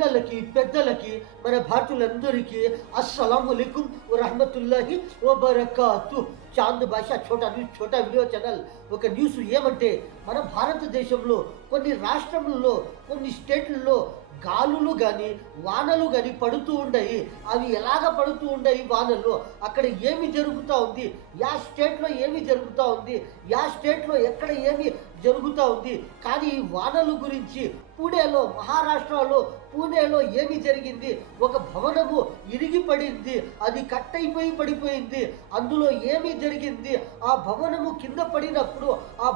చిన్నలకి పెద్దలకి మన భారతీయులందరికీ అస్సలాముఅలైకుం వరహమతుల్లాహి వబరకాతు. చాంద్ భాష ఛోటా వీడియో ఛానల్. ఒక న్యూస్ ఏమంటే, మన భారతదేశంలో కొన్ని రాష్ట్రములలో కొన్ని స్టేట్లలో గాలులు కానీ వానలు కానీ పడుతూ ఉన్నాయి. అవి ఎలాగ పడుతూ ఉన్నాయి వానలు, అక్కడ ఏమి జరుగుతూ ఉంది, యా స్టేట్లో ఏమి జరుగుతూ ఉంది, యా స్టేట్లో ఎక్కడ ఏమి జరుగుతూ ఉంది. కానీ ఈ వానలు గురించి పూణేలో, మహారాష్ట్రలో పూణేలో ఏమి జరిగింది, ఒక భవనము ఇరిగి పడింది, అది కట్ అయిపోయి పడిపోయింది. అందులో ఏమి జరిగింది, ఆ భవనము కింద పడినప్పుడు ఆ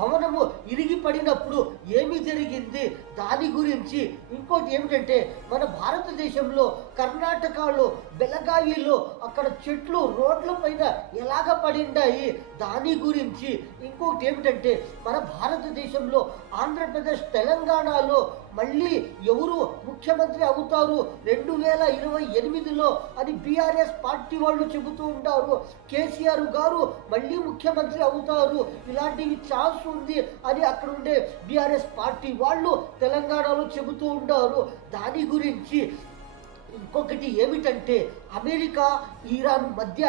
భవనము ఇరిగి పడినప్పుడు ఏమి జరిగింది, దాని గురించి. ఇంకోటి ఏమిటంటే, మన భారతదేశంలో కర్ణాటకలో బెళగావిలో అక్కడ చెట్లు రోడ్ల పైన ఎలాగ పడిండాయి, దాని గురించి. ఇంకోటి ఏమిటంటే, మన భారతదేశంలో ఆంధ్రప్రదేశ్ తెలంగాణలో మళ్ళీ ఎవరు ముఖ్యమంత్రి అవుతారు 2028లో అని బీఆర్ఎస్ పార్టీ వాళ్ళు చెబుతూ ఉంటారు. కేసీఆర్ గారు మళ్ళీ ముఖ్యమంత్రి అవుతారు, ఇలాంటివి ఛాన్స్ ఉంది అని అక్కడ ఉండే బీఆర్ఎస్ పార్టీ వాళ్ళు తెలంగాణలో చెబుతూ ఉంటారు. దాని గురించి. ఇంకొకటి ఏమిటంటే, అమెరికా ఇరాన్ మధ్య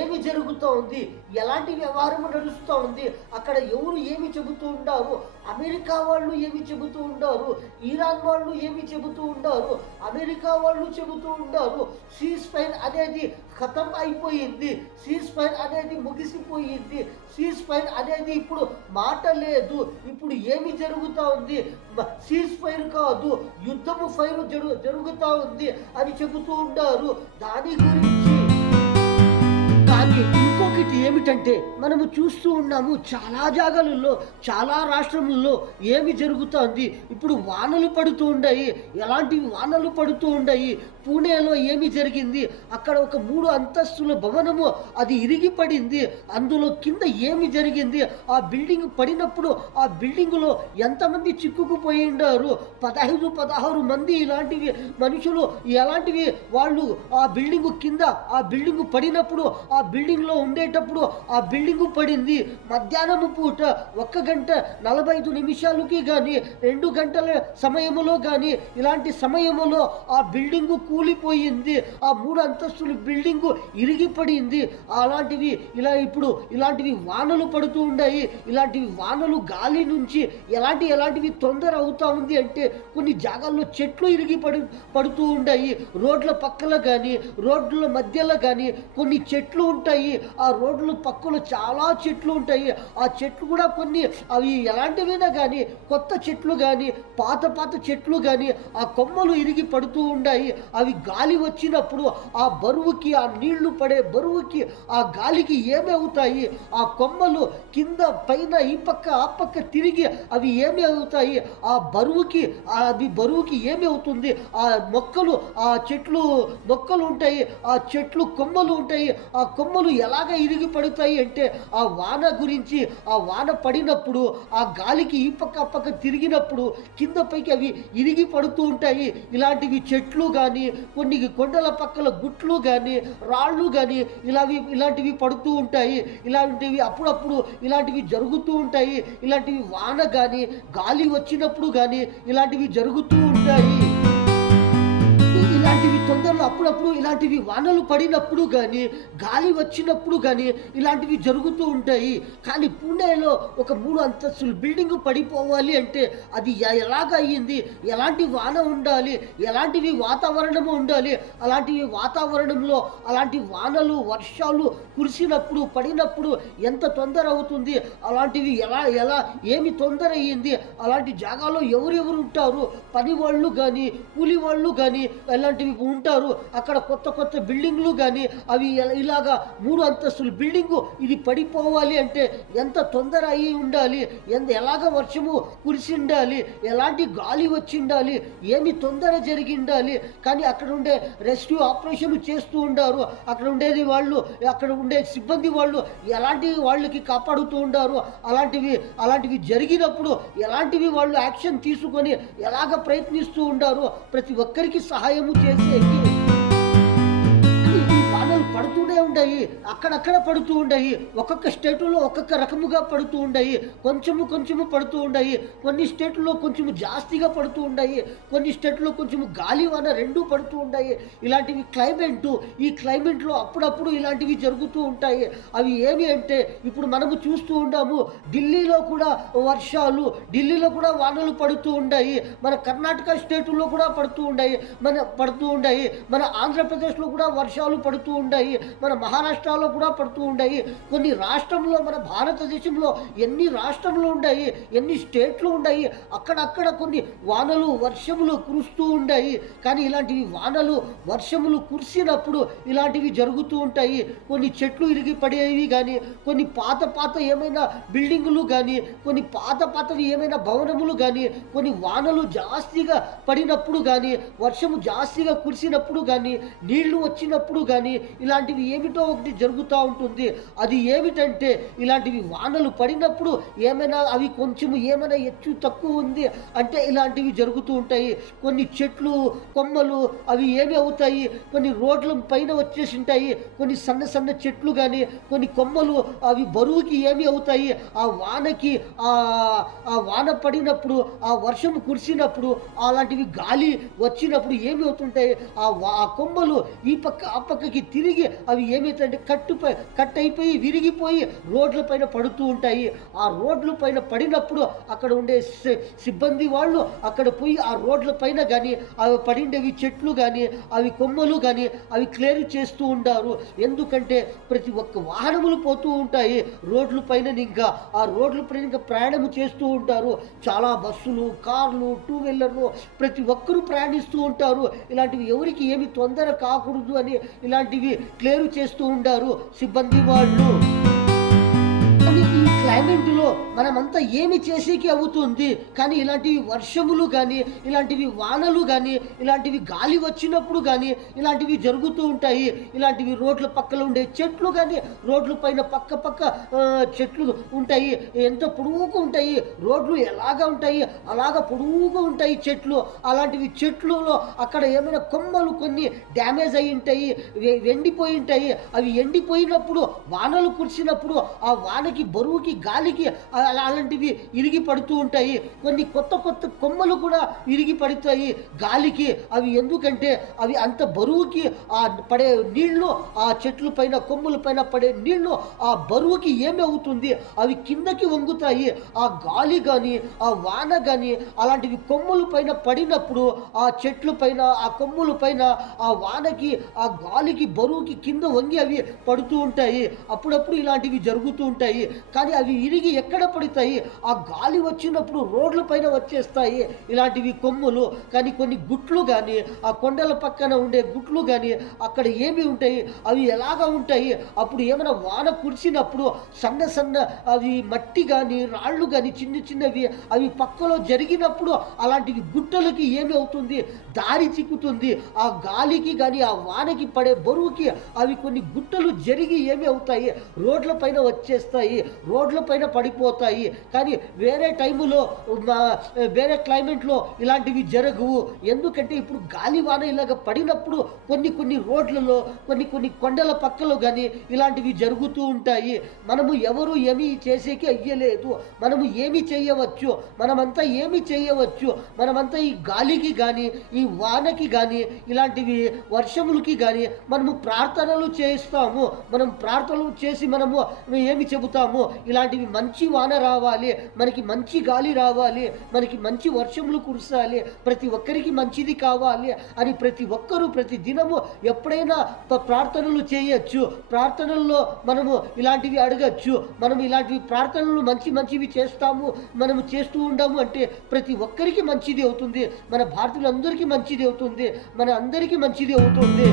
ఏమి జరుగుతూ ఉంది, ఎలాంటి వ్యవహారం నడుస్తూ ఉంది, అక్కడ ఎవరు ఏమి చెబుతూ ఉంటారు, అమెరికా వాళ్ళు ఏమి చెబుతూ ఉంటారు, ఇరాన్ వాళ్ళు ఏమి చెబుతూ ఉంటారు. అమెరికా వాళ్ళు చెబుతూ ఉంటారు సీజ్ ఫైర్ అనేది ఖతం అయిపోయింది, సీజ్ ఫైర్ అనేది ముగిసిపోయింది, సీజ్ ఫైర్ అనేది ఇప్పుడు మాట లేదు, ఇప్పుడు ఏమి జరుగుతూ ఉంది, సీజ్ ఫైర్ కాదు యుద్ధము ఫైర్ జరుగుతూ ఉంది అని చెబుతూ ఉంటారు. దాని గురించి. కానీ ఇంకొకటి ఏమిటంటే, మనము చూస్తూ ఉన్నాము చాలా జాగాలలో, చాలా రాష్ట్రములలో ఏమి జరుగుతుంది. ఇప్పుడు వానలు పడుతూ ఉన్నాయి, ఎలాంటి వానలు పడుతూ ఉన్నాయి. పూణేలో ఏమి జరిగింది, అక్కడ ఒక 3 అంతస్తుల భవనము అది ఇరిగి పడింది. అందులో కింద ఏమి జరిగింది, ఆ బిల్డింగ్ పడినప్పుడు ఆ బిల్డింగులో ఎంతమంది చిక్కుకుపోయి ఉన్నారు, 15-16 మంది ఇలాంటివి మనుషులు, ఎలాంటివి వాళ్ళు ఆ బిల్డింగు కింద, ఆ బిల్డింగు పడినప్పుడు ఆ బిల్డింగ్లో ఉండేటప్పుడు ఆ బిల్డింగు పడింది. మధ్యాహ్నము పూట 1 గంట 45 నిమిషాలకి కానీ 2 గంటల సమయములో కానీ ఇలాంటి సమయములో ఆ బిల్డింగు కూలిపోయింది. ఆ 3 అంతస్తుల బిల్డింగు ఇరిగి పడింది. అలాంటివి ఇప్పుడు ఇలాంటివి వానలు పడుతూ ఉన్నాయి. ఇలాంటివి వానలు గాలి నుంచి ఎలాంటివి తొందర అవుతా ఉంది అంటే, కొన్ని జాగాల్లో చెట్లు ఇరిగి పడుతూ ఉన్నాయి. రోడ్ల పక్కల కానీ రోడ్ల మధ్యలో కానీ కొన్ని చెట్లు ఉంటాయి. ఆ రోడ్ల పక్కలో చాలా చెట్లు ఉంటాయి. ఆ చెట్లు కూడా కొన్ని అవి ఎలాంటివైనా కానీ, కొత్త చెట్లు కానీ పాత చెట్లు కానీ ఆ కొమ్మలు ఇరిగి పడుతూ ఉన్నాయి. అవి గాలి వచ్చినప్పుడు ఆ బరువుకి, ఆ నీళ్లు పడే బరువుకి, ఆ గాలికి ఏమి అవుతాయి, ఆ కొమ్మలు కింద పైన ఈ పక్క ఆ పక్క తిరిగి అవి ఏమి అవుతాయి, ఆ బరువుకి ఏమి అవుతుంది, ఆ మొక్కలు, ఆ చెట్లు మొక్కలు ఉంటాయి, ఆ చెట్లు కొమ్మలు ఉంటాయి, ఆ కొమ్మలు ఎలాగ ఇరిగి పడుతాయి అంటే, ఆ వాన గురించి. ఆ వాన పడినప్పుడు ఆ గాలికి ఈ పక్క ఆ పక్క తిరిగినప్పుడు కింద పైకి అవి ఇరిగి పడుతూ ఉంటాయి. ఇలాంటివి చెట్లు కానీ, కొన్ని కొండల పక్కల గుట్లు కానీ, రాళ్ళు కానీ ఇలాంటివి పడుతూ ఉంటాయి. ఇలాంటివి అప్పుడప్పుడు ఇలాంటివి జరుగుతూ ఉంటాయి. ఇలాంటివి వాన కానీ గాలి వచ్చినప్పుడు కానీ ఇలాంటివి జరుగుతూ ఉంటాయి. ఇలాంటివి తొందరలో అప్పుడప్పుడు ఇలాంటివి వానలు పడినప్పుడు కానీ, గాలి వచ్చినప్పుడు కానీ ఇలాంటివి జరుగుతూ ఉంటాయి. కానీ పూణేలో ఒక 3 అంతస్తుల బిల్డింగ్ పడిపోవాలి అంటే అది ఎలాగ అయ్యింది, ఎలాంటి వాన ఉండాలి, ఎలాంటివి వాతావరణము ఉండాలి, అలాంటివి వాతావరణంలో అలాంటి వానలు వర్షాలు కురిసినప్పుడు పడినప్పుడు ఎంత తొందర అవుతుంది, అలాంటివి ఎలా ఏమి తొందర అయ్యింది, అలాంటి జాగాలో ఎవరెవరు ఉంటారు, పని వాళ్ళు కానీ కూలి వాళ్ళు కానీ ఇలాంటివి ఉంటారు. అక్కడ కొత్త బిల్డింగ్లు కానీ అవి ఇలాగా 3 అంతస్తుల బిల్డింగు ఇది పడిపోవాలి అంటే ఎంత తొందర అయ్యి ఉండాలి, ఎలాగ వర్షము కురిసి ఉండాలి, ఎలాంటి గాలి వచ్చి ఉండాలి, ఏమి తొందర జరిగి ఉండాలి. కానీ అక్కడ ఉండే రెస్క్యూ ఆపరేషన్ చేస్తూ ఉండారు, అక్కడ ఉండేది వాళ్ళు, అక్కడ ఉండే సిబ్బంది వాళ్ళు ఎలాంటి వాళ్ళకి కాపాడుతూ ఉండారు. అలాంటివి జరిగినప్పుడు ఎలాంటివి వాళ్ళు యాక్షన్ తీసుకొని ఎలాగ ప్రయత్నిస్తూ ఉండారు ప్రతి ఒక్కరికి సహాయము చేసేకి. వానలు పడుతూనే ఉన్నాయి, అక్కడక్కడ పడుతూ ఉన్నాయి. ఒక్కొక్క స్టేటులో ఒక్కొక్క రకముగా పడుతూ ఉన్నాయి. కొంచెము పడుతూ ఉన్నాయి. కొన్ని స్టేట్లలో కొంచెము జాస్తిగా పడుతూ ఉన్నాయి. కొన్ని స్టేట్లో కొంచెము గాలివాన రెండూ పడుతూ ఉన్నాయి. ఇలాంటివి ఈ క్లైమేట్లో అప్పుడప్పుడు ఇలాంటివి జరుగుతూ ఉంటాయి. అవి ఏమి అంటే ఇప్పుడు మనము చూస్తూ ఉన్నాము, ఢిల్లీలో కూడా వర్షాలు, ఢిల్లీలో కూడా వానలు పడుతూ ఉన్నాయి. మన కర్ణాటక స్టేటులో కూడా పడుతూ ఉన్నాయి. మన ఆంధ్రప్రదేశ్లో కూడా వర్షాలు పడుతూ ఉన్నాయి. మన మహారాష్ట్రలో కూడా పడుతూ ఉన్నాయి. కొన్ని రాష్ట్రంలో, మన భారతదేశంలో ఎన్ని రాష్ట్రములు ఉన్నాయి, ఎన్ని స్టేట్లు ఉన్నాయి, అక్కడక్కడ కొన్ని వానలు వర్షములు కురుస్తూ ఉన్నాయి. కానీ ఇలాంటివి వానలు వర్షములు కురిసినప్పుడు ఇలాంటివి జరుగుతూ ఉంటాయి. కొన్ని చెట్లు ఇరిగి పడేవి కానీ, కొన్ని పాత ఏమైనా బిల్డింగులు కానీ, కొన్ని పాతవి ఏమైనా భవనములు కానీ, కొన్ని వానలు జాస్తిగా పడినప్పుడు కానీ, వర్షము జాస్తిగా కురిసినప్పుడు కానీ, నీళ్లు వచ్చినప్పుడు కానీ ఇలాంటివి ఏమిటో ఒకటి జరుగుతూ ఉంటుంది. అది ఏమిటంటే ఇలాంటివి వానలు పడినప్పుడు ఏమైనా అవి కొంచెము ఏమైనా ఎత్తు తక్కువ ఉంది అంటే ఇలాంటివి జరుగుతూ ఉంటాయి. కొన్ని చెట్లు కొమ్మలు అవి ఏమి అవుతాయి, కొన్ని రోడ్ల పైన వచ్చేసి ఉంటాయి. కొన్ని సన్న చెట్లు కానీ, కొన్ని కొమ్మలు అవి బరువుకి ఏమి అవుతాయి, ఆ వానకి ఆ వాన పడినప్పుడు, ఆ వర్షం కురిసినప్పుడు, అలాంటివి గాలి వచ్చినప్పుడు ఏమి అవుతుంటాయి, ఆ కొమ్మలు ఈ పక్క ఆ పక్కకి తిరిగి అవి ఏమవుతాయంటే కట్ అయిపోయి విరిగిపోయి రోడ్ల పైన పడుతూ ఉంటాయి. ఆ రోడ్ల పైన పడినప్పుడు అక్కడ ఉండే సిబ్బంది వాళ్ళు అక్కడ పోయి ఆ రోడ్ల పైన కానీ అవి పడిండేవి చెట్లు కానీ అవి కొమ్మలు కానీ అవి క్లియర్ చేస్తూ ఉంటారు. ఎందుకంటే ప్రతి ఒక్క వాహనములు పోతూ ఉంటాయి రోడ్ల పైన, ఇంకా ఆ రోడ్ల పైన ఇంకా ప్రయాణం చేస్తూ ఉంటారు. చాలా బస్సులు, కార్లు, టూ వీలర్లు ప్రతి ఒక్కరూ ప్రయాణిస్తూ ఉంటారు. ఇలాంటివి ఎవరికి ఏమి తొందర కాకూడదు అని ఇలాంటివి క్లియర్ చేస్తూ ఉంటారు సిబ్బంది వాళ్ళు. ఈ క్లైమేట్లో మనమంతా ఏమి చేసేకి అవుతుంది. కానీ ఇలాంటివి వర్షములు కానీ, ఇలాంటివి వానలు కానీ, ఇలాంటివి గాలి వచ్చినప్పుడు కానీ ఇలాంటివి జరుగుతూ ఉంటాయి. ఇలాంటివి రోడ్ల పక్కన ఉండే చెట్లు కానీ, రోడ్ల పైన పక్క చెట్లు ఉంటాయి. ఎంత పొడుగుగా ఉంటాయి రోడ్లు, ఎలాగా ఉంటాయి అలాగా పొడుగుగా ఉంటాయి చెట్లు. అలాంటివి చెట్లలో అక్కడ ఏమైనా కొమ్మలు కొన్ని డ్యామేజ్ అయి ఉంటాయి, ఎండిపోయి ఉంటాయి. అవి ఎండిపోయినప్పుడు వానలు కురిసినప్పుడు ఆ వానకి బరువుకి గాలికి అలాంటివి ఇరిగి పడుతూ ఉంటాయి. కొన్ని కొత్త కొమ్మలు కూడా ఇరిగి పడుతాయి గాలికి. అవి ఎందుకంటే అవి అంత బరువుకి ఆ పడే నీళ్లు, ఆ చెట్ల పైన కొమ్ముల పైన పడే నీళ్లు ఆ బరువుకి ఏమి అవుతుంది, అవి కిందకి వంగుతాయి. ఆ గాలి కానీ ఆ వాన కానీ అలాంటివి కొమ్ముల పైన పడినప్పుడు ఆ చెట్ల పైన, ఆ కొమ్ముల పైన ఆ వానకి ఆ గాలికి బరువుకి కింద వంగి అవి పడుతూ ఉంటాయి. అప్పుడప్పుడు ఇలాంటివి జరుగుతూ ఉంటాయి. కానీ అవి ఇరిగి ఎక్కడ పడతాయి, ఆ గాలి వచ్చినప్పుడు రోడ్ల పైన వచ్చేస్తాయి ఇలాంటివి కొమ్ములు. కానీ కొన్ని గుట్లు కానీ, ఆ కొండల పక్కన ఉండే గుట్లు కానీ అక్కడ ఏమి ఉంటాయి, అవి ఎలాగా ఉంటాయి, అప్పుడు ఏమైనా వాన కురిసినప్పుడు సన్న అవి మట్టి కానీ రాళ్ళు కానీ చిన్నవి అవి పక్కలో జరిగినప్పుడు అలాంటివి గుట్టలకి ఏమి అవుతుంది, దారి చిక్కుతుంది. ఆ గాలికి కానీ ఆ వానకి పడే బరువుకి అవి కొన్ని గుట్టలు జరిగి ఏమి అవుతాయి, రోడ్ల పైన వచ్చేస్తాయి, రోడ్ల పైన పడిపోతాయి. కానీ వేరే టైములో వేరే క్లైమేట్లో ఇలాంటివి జరగవు. ఎందుకంటే ఇప్పుడు గాలివాన ఇలాగ పడినప్పుడు కొన్ని రోడ్లలో, కొన్ని కొండల పక్కలో కానీ ఇలాంటివి జరుగుతూ ఉంటాయి. మనము ఎవరు ఏమీ చేసేకి అయ్యలేదు. మనము ఏమి చేయవచ్చు, మనమంతా ఏమి చేయవచ్చు, మనమంతా ఈ గాలికి కానీ, ఈ వానకి కానీ, ఇలాంటివి వర్షములకి కానీ మనము ప్రార్థనలు చేస్తాము. మనం ప్రార్థనలు చేసి మనము ఏమి చెబుతాము, ఇలాంటివి మంచి వాన రావాలి, మనకి మంచి గాలి రావాలి, మనకి మంచి వర్షములు కురసాలి, ప్రతి ఒక్కరికి మంచిది కావాలి అని ప్రతి ఒక్కరూ ప్రతి దినము ఎప్పుడైనా ప్రార్థనలు చేయొచ్చు. ప్రార్థనల్లో మనము ఇలాంటివి అడగచ్చు. మనం ఇలాంటివి ప్రార్థనలు మంచివి చేస్తాము, మనము చేస్తూ ఉంటాము అంటే ప్రతి ఒక్కరికి మంచిది అవుతుంది, మన భారతీయులందరికీ మంచిది అవుతుంది, మన అందరికీ మంచిది అవుతుంది.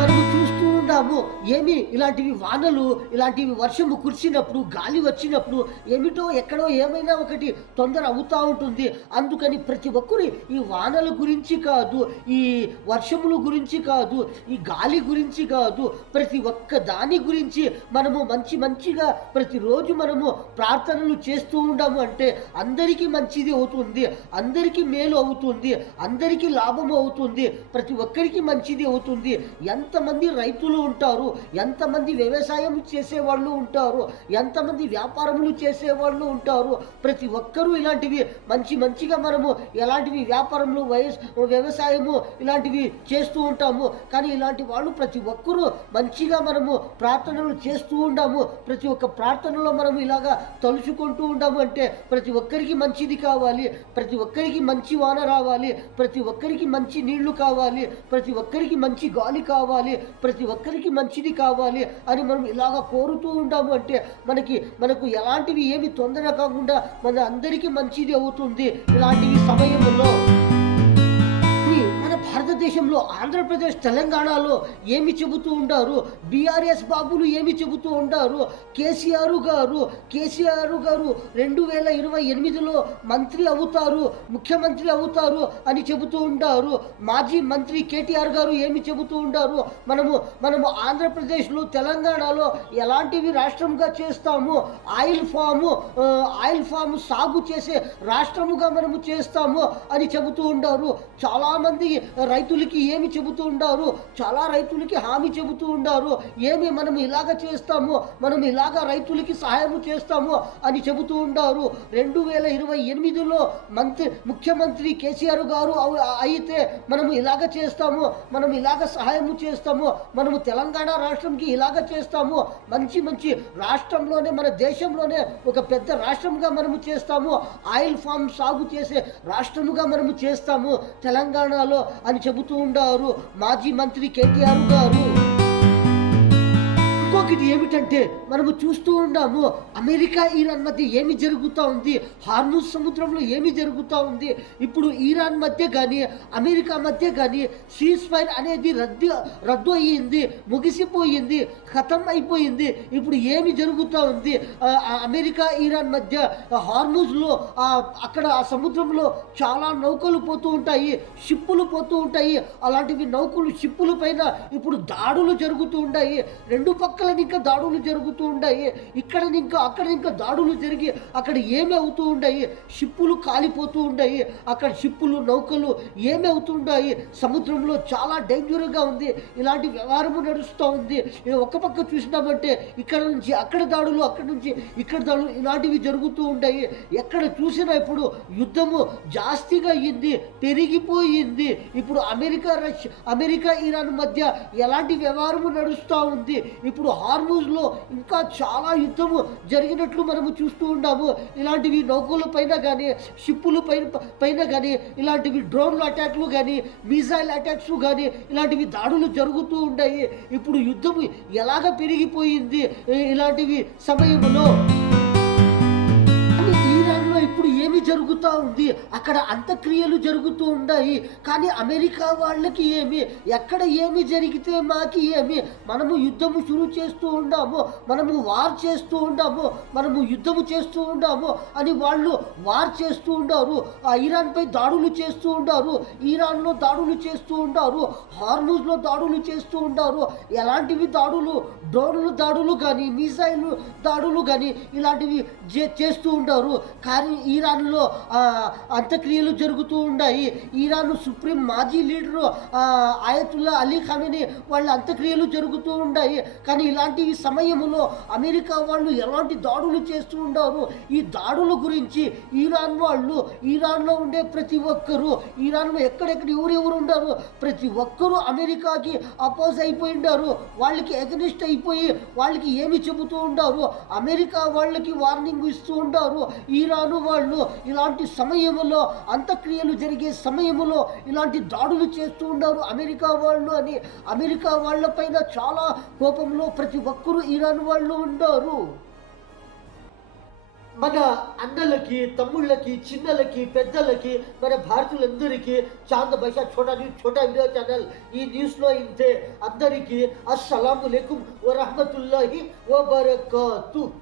మనము చూస్తూ ఉన్నాము. ఏమి ఇలాంటివి వానలు, ఇలాంటివి వర్షము కురిసినప్పుడు, గాలి వచ్చినప్పుడు ఏమిటో ఎక్కడో ఏమైనా ఒకటి తొందర అవుతూ ఉంటుంది. అందుకని ప్రతి ఒక్కరు ఈ వానల గురించి కాదు, ఈ వర్షముల గురించి కాదు, ఈ గాలి గురించి కాదు, ప్రతి ఒక్క దాని గురించి మనము మంచిగా ప్రతిరోజు మనము ప్రార్థనలు చేస్తూ ఉండాము అంటే అందరికీ మంచిది అవుతుంది, అందరికీ మేలు అవుతుంది, అందరికీ లాభం అవుతుంది, ప్రతి ఒక్కరికి మంచిది అవుతుంది. ఎంతమంది రైతులు ఉంటారు, ఎంతమంది వ్యవసాయం చేసేవాళ్ళు ఉంటారు, ఎంతమంది వ్యాపారములు చేసేవాళ్ళు ఉంటారు. ప్రతి ఒక్కరూ ఇలాంటివి మంచిగా మనము ఎలాంటివి వ్యాపారములు, వ్యవసాయము ఇలాంటివి చేస్తూ ఉంటాము. కానీ ఇలాంటి వాళ్ళు ప్రతి ఒక్కరూ మంచిగా మనము ప్రార్థనలు చేస్తూ ఉండాము. ప్రతి ఒక్క ప్రార్థనలో మనం ఇలాగా తలుచుకుంటూ ఉండాము అంటే ప్రతి ఒక్కరికి మంచిది కావాలి, ప్రతి ఒక్కరికి మంచి వాన రావాలి, ప్రతి ఒక్కరికి మంచి నీళ్లు కావాలి, ప్రతి ఒక్కరికి మంచి గాలి కావాలి, ప్రతి ఒక్కరికి మంచిది కావాలి అని మనం ఇలాగా కోరుతూ ఉంటాము అంటే మనకు ఎలాంటివి ఏమి తొందర కాకుండా మన అందరికీ మంచిది అవుతుంది. ఇలాంటివి సమయంలో మన భారతదేశంలో ఆంధ్రప్రదేశ్, తెలంగాణలో ఏమి చెబుతూ ఉంటారు, బీఆర్ఎస్ బాబులు ఏమి చెబుతూ ఉంటారు, కేసీఆర్ గారు 2028లో మంత్రి అవుతారు, ముఖ్యమంత్రి అవుతారు అని చెబుతూ ఉంటారు. మాజీ మంత్రి కేటీఆర్ గారు ఏమి చెబుతూ ఉంటారు, మనము ఆంధ్రప్రదేశ్లో, తెలంగాణలో ఎలాంటివి రాష్ట్రంగా చేస్తాము, ఆయిల్ ఫాము సాగు చేసే రాష్ట్రముగా మనము చేస్తాము అని చెబుతూ ఉంటారు. చాలామంది రైతులకి ఏమి చెబుతూ ఉండారు, చాలా రైతులకి హామీ చెబుతూ ఉండారు. ఏమి మనం ఇలాగ చేస్తాము, మనం ఇలాగ రైతులకి సహాయం చేస్తాము అని చెబుతూ ఉండారు. 2028లో ముఖ్యమంత్రి కేసీఆర్ గారు అయితే మనము ఇలాగ చేస్తాము, మనం ఇలాగ సహాయం చేస్తాము, మనము తెలంగాణ రాష్ట్రంకి ఇలాగ చేస్తాము, మంచి రాష్ట్రంలోనే, మన దేశంలోనే ఒక పెద్ద రాష్ట్రంగా మనము చేస్తాము, ఆయిల్ ఫామ్ సాగు చేసే రాష్ట్రముగా మనము చేస్తాము తెలంగాణలో అని చెబుతూ ఉండారు మాజీ మంత్రి కేటీఆర్ గారు. ఇంకొకటి ఏమిటంటే మనము చూస్తూ ఉన్నాము, అమెరికా ఇరాన్ మధ్య ఏమి జరుగుతూ ఉంది, హార్ముజ్ సముద్రంలో ఏమి జరుగుతూ ఉంది. ఇప్పుడు ఇరాన్ మధ్య కానీ అమెరికా మధ్య కానీ సీజ్ ఫైర్ అనేది రద్దు అయ్యింది, ముగిసిపోయింది, ఖతం అయిపోయింది. ఇప్పుడు ఏమి జరుగుతూ ఉంది, అమెరికా ఇరాన్ మధ్య హార్ముజ్లో అక్కడ ఆ సముద్రంలో చాలా నౌకలు పోతూ ఉంటాయి, షిప్పులు పోతూ ఉంటాయి. అలాంటివి షిప్పుల పైన ఇప్పుడు దాడులు జరుగుతూ ఉంటాయి. రెండు పక్కల ఇంకా దాడులు జరుగుతూ ఉంటాయి. అక్కడ ఇంకా దాడులు జరిగి అక్కడ ఏమి అవుతూ ఉంటాయి, షిప్పులు కాలిపోతూ ఉంటాయి, అక్కడ షిప్పులు, నౌకలు ఏమి అవుతుంటాయి. సముద్రంలో చాలా డేంజర్గా ఉంది. ఇలాంటి వ్యవహారము నడుస్తూ ఉంది. ఒక పక్క చూసినామంటే ఇక్కడ నుంచి అక్కడ దాడులు, అక్కడ నుంచి ఇక్కడ దాడులు, ఇలాంటివి జరుగుతూ ఉంటాయి. ఎక్కడ చూసినా ఇప్పుడు యుద్ధము జాస్తిగా అయ్యింది, పెరిగిపోయింది. ఇప్పుడు అమెరికా ఇరాన్ మధ్య ఎలాంటి వ్యవహారము నడుస్తూ ఉంది. ఇప్పుడు హార్ముజ్లో ఇంకా చాలా యుద్ధము జరిగినట్లు మనము చూస్తూ ఉన్నాము. ఇలాంటివి నౌకల పైన కానీ, షిప్పుల పైన కానీ, ఇలాంటివి డ్రోన్ల అటాక్లు కానీ, మిసైల్ అటాక్స్ కానీ, ఇలాంటివి దాడులు జరుగుతూ ఉన్నాయి. ఇప్పుడు యుద్ధము ఎలాగ పెరిగిపోయింది ఇలాంటివి సమయంలో. ఇప్పుడు ఏమి జరుగుతూ ఉంది, అక్కడ అంత్యక్రియలు జరుగుతూ ఉన్నాయి. కానీ అమెరికా వాళ్ళకి ఏమి, ఎక్కడ ఏమి జరిగితే మాకి ఏమి, మనము యుద్ధము షురూ చేస్తూ ఉండాము, మనము వార్ చేస్తూ ఉండాము, మనము యుద్ధము చేస్తూ ఉండాము అని వాళ్ళు వార్ చేస్తూ ఉండారు. ఇరాన్పై దాడులు చేస్తూ ఉండారు, ఇరాన్లో దాడులు చేస్తూ ఉంటారు, హార్ముజ్లో దాడులు చేస్తూ ఉంటారు. ఎలాంటివి దాడులు, డ్రోన్లు దాడులు కానీ, మిసైల్ దాడులు కానీ ఇలాంటివి చేస్తూ ఉంటారు. కానీ ఇరాన్లో అంత్యక్రియలు జరుగుతూ ఉన్నాయి. ఇరాన్ సుప్రీం మాజీ లీడరు ఆయతుల్లా అలీ ఖమేనీ వాళ్ళ అంత్యక్రియలు జరుగుతూ ఉన్నాయి. కానీ ఇలాంటి సమయంలో అమెరికా వాళ్ళు ఎలాంటి దాడులు చేస్తూ ఉంటారు. ఈ దాడుల గురించి ఇరాన్ వాళ్ళు, ఇరాన్లో ఉండే ప్రతి ఒక్కరూ, ఇరాన్లో ఎక్కడెక్కడ ఎవరెవరు ఉండారు ప్రతి ఒక్కరూ అమెరికాకి అపోజ్ అయిపోయి ఉండారు. వాళ్ళకి ఎగనిస్ట్ అయిపోయి వాళ్ళకి ఏమి చెబుతూ ఉంటారు, అమెరికా వాళ్ళకి వార్నింగ్ ఇస్తూ ఉంటారు. ఇరాన్ వాళ్ళు ఇలాంటి సమయంలో, అంత్యక్రియలు జరిగే సమయంలో ఇలాంటి దాడులు చేస్తూ ఉన్నారు అమెరికా వాళ్ళు అని. అమెరికా వాళ్ళ పైన చాలా కోపంలో ప్రతి ఒక్కరూ ఇరాన్ వాళ్ళు ఉంటారు. మన అన్నలకి, తమ్ముళ్ళకి, చిన్నలకి, పెద్దలకి, మన భారతీయులందరికీ చాంద్ భాషా ఛోటా న్యూస్, ఛోటా వీడియో ఛానల్ ఈ న్యూస్‌లో ఇంతే. అందరికీ అస్సలాము అలైకుం వ రహ్మతుల్లాహి వ బరకాతుహ్.